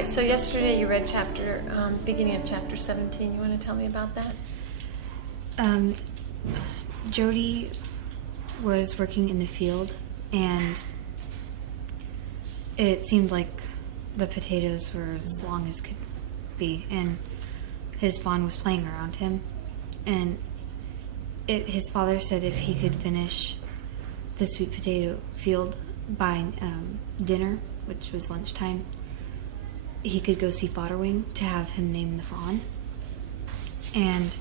right, so yesterday you read beginning of chapter 17. You want to tell me about that? Jody was working in the field, and it seemed like the potatoes were as long as could be, and his fawn was playing around him. And his father said if he could finish the sweet potato field by dinner, which was lunchtime, he could go see Fodderwing to have him name the fawn. And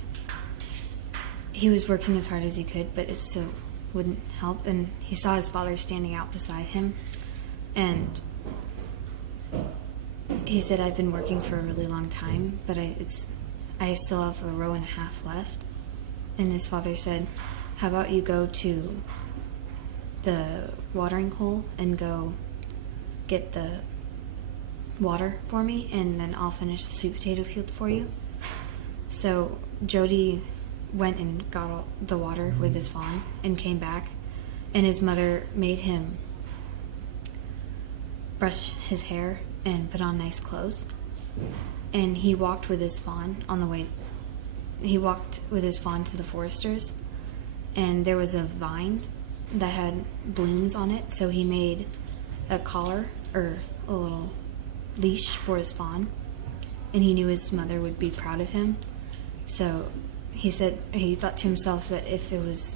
he was working as hard as he could, but it still wouldn't help. And he saw his father standing out beside him, and he said, "I've been working for a really long time, but I still have a row and a half left." And his father said, "How about you go to the watering hole and go get the water for me, and then I'll finish the sweet potato field for you." So Jody went and got all the water with his fawn and came back, and his mother made him brush his hair and put on nice clothes. And he walked with his fawn to the foresters, and there was a vine that had blooms on it, so he made a collar or a little leash for his fawn, and he knew his mother would be proud of him. So he thought to himself that if it was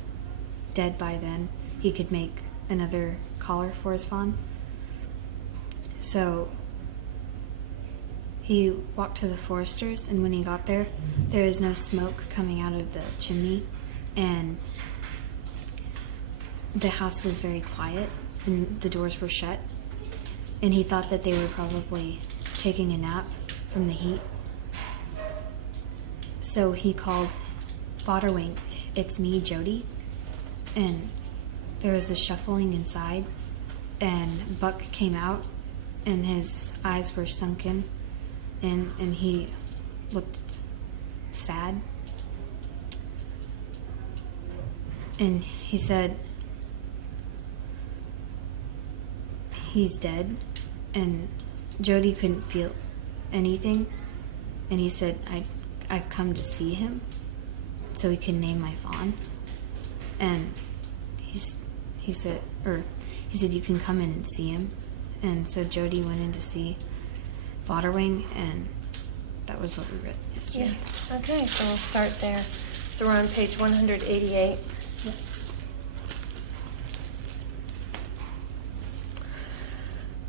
dead by then, he could make another collar for his fawn. So he walked to the foresters, and when he got there, there was no smoke coming out of the chimney, and the house was very quiet, and the doors were shut, and he thought that they were probably taking a nap from the heat. So he called, "Fodderwing, it's me, Jody." And there was a shuffling inside, and Buck came out, and his eyes were sunken, and he looked sad. And he said, "He's dead." And Jody couldn't feel anything, and he said, I've come to see him so he can name my fawn. And he said you can come in and see him. And so Jody went in to see Fodderwing, and that was what we read yesterday. Yes. Okay, so we'll start there. So we're on page 188. Yes.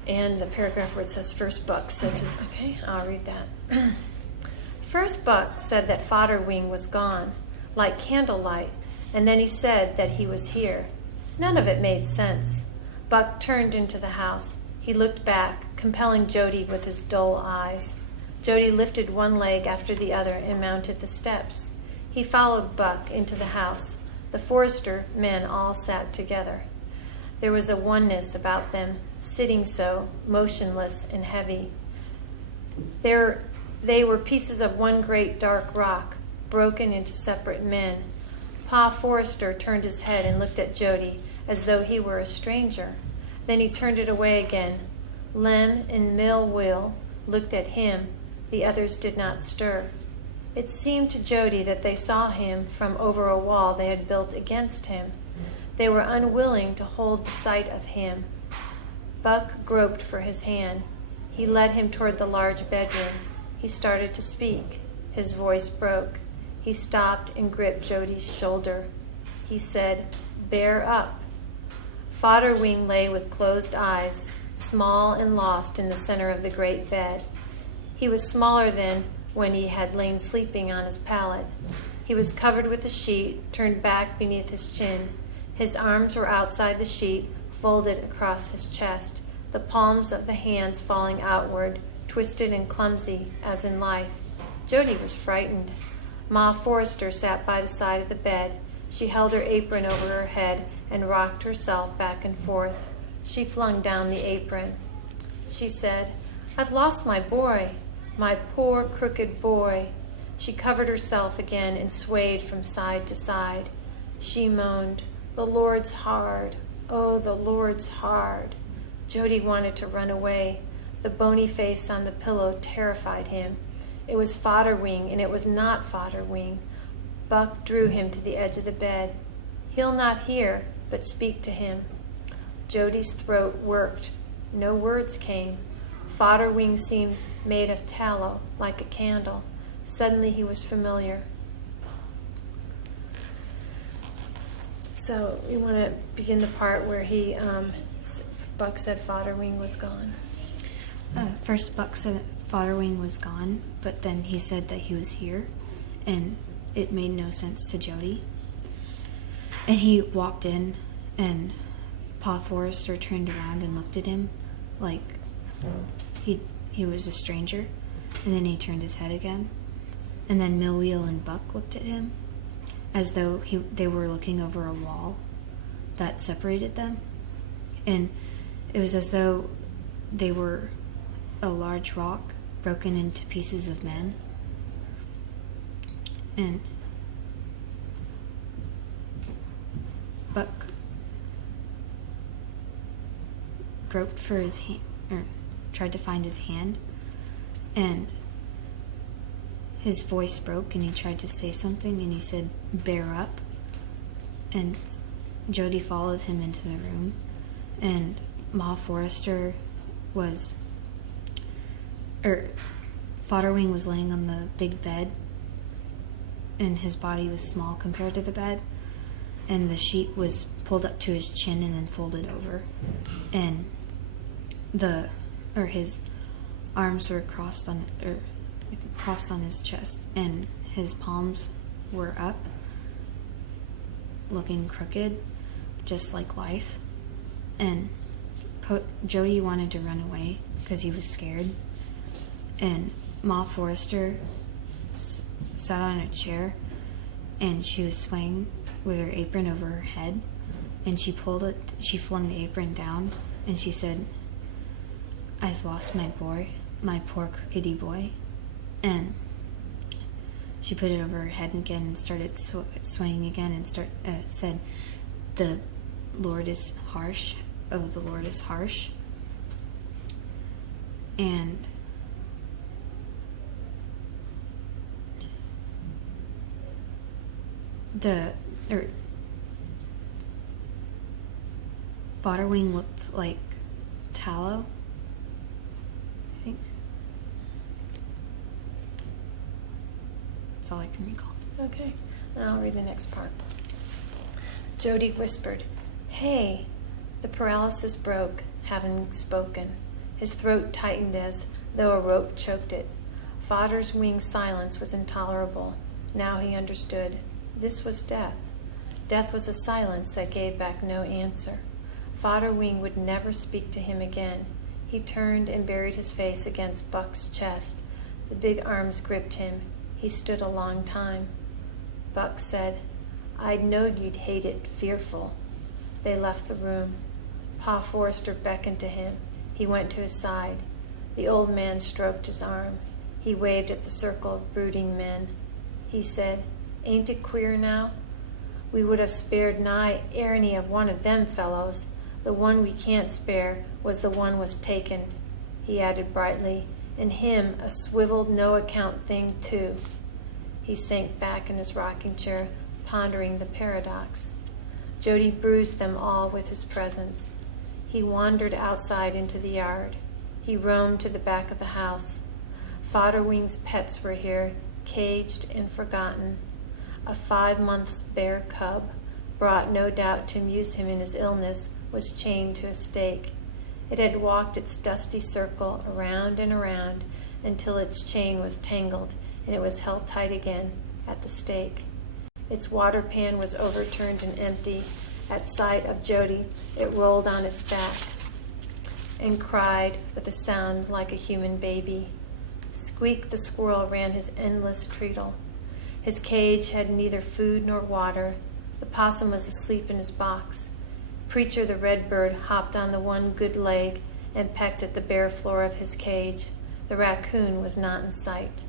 And the paragraph where it says, "First Buck said to..." Okay, I'll read that. "First Buck said that Fodderwing was gone, like candlelight, and then he said that he was here. None of it made sense. Buck turned into the house. He looked back, compelling Jody with his dull eyes. Jody lifted one leg after the other and mounted the steps. He followed Buck into the house. The Forrester men all sat together. There was a oneness about them, sitting so, motionless and heavy. They were pieces of one great dark rock, broken into separate men. Pa Forrester turned his head and looked at Jody as though he were a stranger. Then he turned it away again. Lem and Mill Will looked at him. The others did not stir. It seemed to Jody that they saw him from over a wall they had built against him. They were unwilling to hold the sight of him. Buck groped for his hand. He led him toward the large bedroom. He started to speak. His voice broke. He stopped and gripped Jody's shoulder. He said, "Bear up." Fodderwing lay with closed eyes, small and lost in the center of the great bed. He was smaller than when he had lain sleeping on his pallet. He was covered with a sheet, turned back beneath his chin. His arms were outside the sheet, folded across his chest, the palms of the hands falling outward, twisted and clumsy as in life. Jody was frightened. Ma Forrester sat by the side of the bed. She held her apron over her head and rocked herself back and forth. She flung down the apron. She said, "I've lost my boy, my poor crooked boy." She covered herself again and swayed from side to side. She moaned, "The Lord's hard. Oh, the Lord's hard." Jody wanted to run away. The bony face on the pillow terrified him. It was Fodderwing, and it was not Fodderwing. Buck drew him to the edge of the bed. He'll not hear, but speak to him. Jody's throat worked. No words came. Fodderwing seemed made of tallow, like a candle. Suddenly he was familiar. So we want to begin the part where Buck said Fodderwing was gone. First, Buck said Fodderwing was gone, but then he said that he was here, and it made no sense to Jody. And he walked in, and Pa Forrester turned around and looked at him like he was a stranger, and then he turned his head again. And then Millwheel and Buck looked at him as though they were looking over a wall that separated them. And it was as though they were a large rock broken into pieces of men. And Buck groped for his hand, or tried to find his hand, and his voice broke, and he tried to say something, and he said, "Bear up." And Jody followed him into the room, and Ma Forrester Fodderwing was laying on the big bed, and his body was small compared to the bed, and the sheet was pulled up to his chin and then folded over, and his arms were crossed on his chest, and his palms were up, looking crooked, just like life. And Jody wanted to run away because he was scared, and Ma Forrester sat on a chair, and she was swaying with her apron over her head, and she flung the apron down, and she said, "I've lost my boy, my poor crookedy boy." And she put it over her head again and started swaying again, and said, "The Lord is harsh. Oh, the Lord is harsh." And Fodderwing looked like tallow, I think. That's all I can recall. Okay, and I'll read the next part. Jody whispered, "Hey." The paralysis broke, having spoken. His throat tightened as though a rope choked it. Fodderwing's silence was intolerable. Now he understood. This was death. Death was a silence that gave back no answer. Fodderwing would never speak to him again. He turned and buried his face against Buck's chest. The big arms gripped him. He stood a long time. Buck said, "I'd knowed you'd hate it, fearful." They left the room. Pa Forrester beckoned to him. He went to his side. The old man stroked his arm. He waved at the circle of brooding men. He said, "Ain't it queer now? We would have spared nigh any of one of them fellows. The one we can't spare was the one was taken." He added brightly, "and him a swiveled no-account thing, too." He sank back in his rocking chair, pondering the paradox. Jody bruised them all with his presence. He wandered outside into the yard. He roamed to the back of the house. Fodderwing's pets were here, caged and forgotten. A 5 months bear cub, brought no doubt to amuse him in his illness, was chained to a stake. It had walked its dusty circle around and around until its chain was tangled, and it was held tight again at the stake. Its water pan was overturned and empty. At sight of Jody, it rolled on its back and cried with a sound like a human baby. Squeak the squirrel ran his endless treacle. His cage had neither food nor water. The possum was asleep in his box. Preacher the redbird hopped on the one good leg and pecked at the bare floor of his cage. The raccoon was not in sight.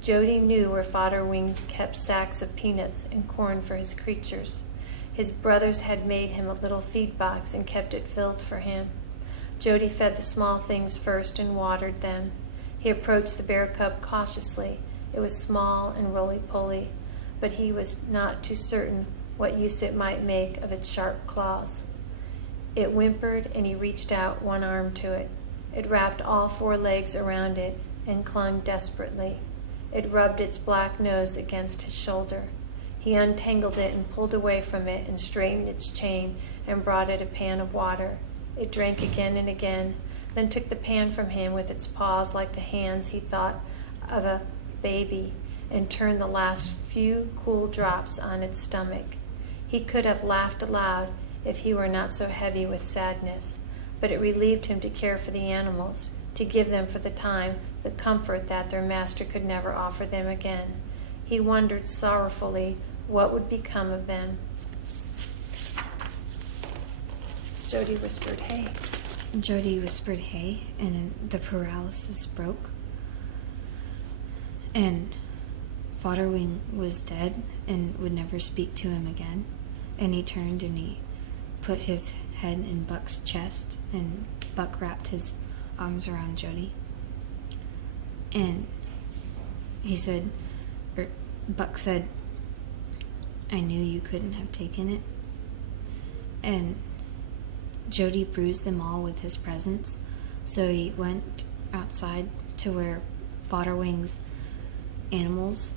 Jody knew where Fodderwing kept sacks of peanuts and corn for his creatures. His brothers had made him a little feed box and kept it filled for him. Jody fed the small things first and watered them. He approached the bear cub cautiously. It was small and roly-poly, but he was not too certain what use it might make of its sharp claws. It whimpered, and he reached out one arm to it. It wrapped all 4 legs around it and clung desperately. It rubbed its black nose against his shoulder. He untangled it and pulled away from it and straightened its chain and brought it a pan of water. It drank again and again, then took the pan from him with its paws like the hands he thought of a baby and turned the last few cool drops on its stomach. He could have laughed aloud if he were not so heavy with sadness, but it relieved him to care for the animals, to give them for the time the comfort that their master could never offer them again. He wondered sorrowfully what would become of them. Jody whispered, "Hey." Jody whispered, "Hey," and the paralysis broke. And Fodderwing was dead and would never speak to him again. And he turned and he put his head in Buck's chest, and Buck wrapped his arms around Jody. And Buck said, "I knew you couldn't have taken it." And Jody bruised them all with his presence, so he went outside to where Fodderwing's animals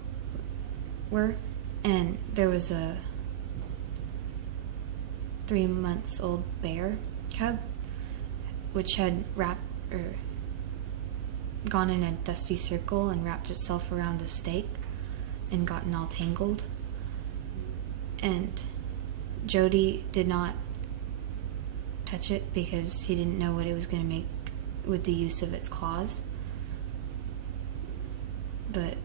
were, and there was a 3-month-old bear cub, which had gone in a dusty circle and wrapped itself around a stake and gotten all tangled. And Jody did not touch it because he didn't know what it was going to make with the use of its claws. But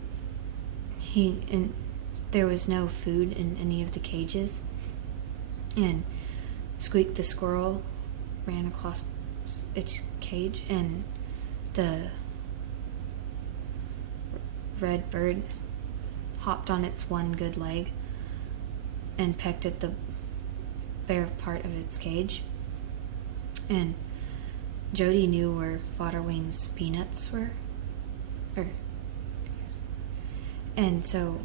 there was no food in any of the cages, and Squeak the squirrel ran across its cage, and the red bird hopped on its one good leg and pecked at the bare part of its cage. And Jody knew where Fodderwing's peanuts were. And so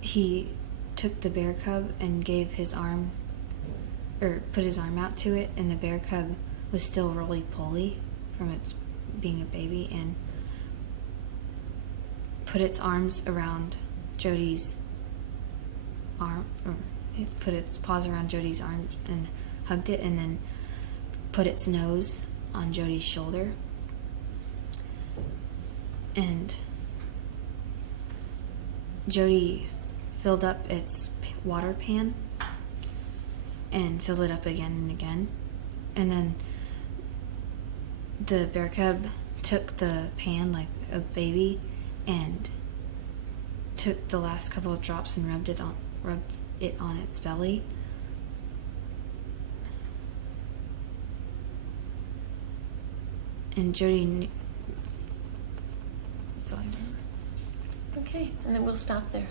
he took the bear cub and put his arm out to it, and the bear cub was still roly-poly from its being a baby, and put its arms around Jody's arm, or it put its paws around Jody's arm and hugged it, and then put its nose on Jody's shoulder. And Jody filled up its water pan and filled it up again and again. And then the bear cub took the pan like a baby and took the last couple of drops and rubbed it on its belly. And Jody knew. That's all I remember. Okay, and then we'll stop there.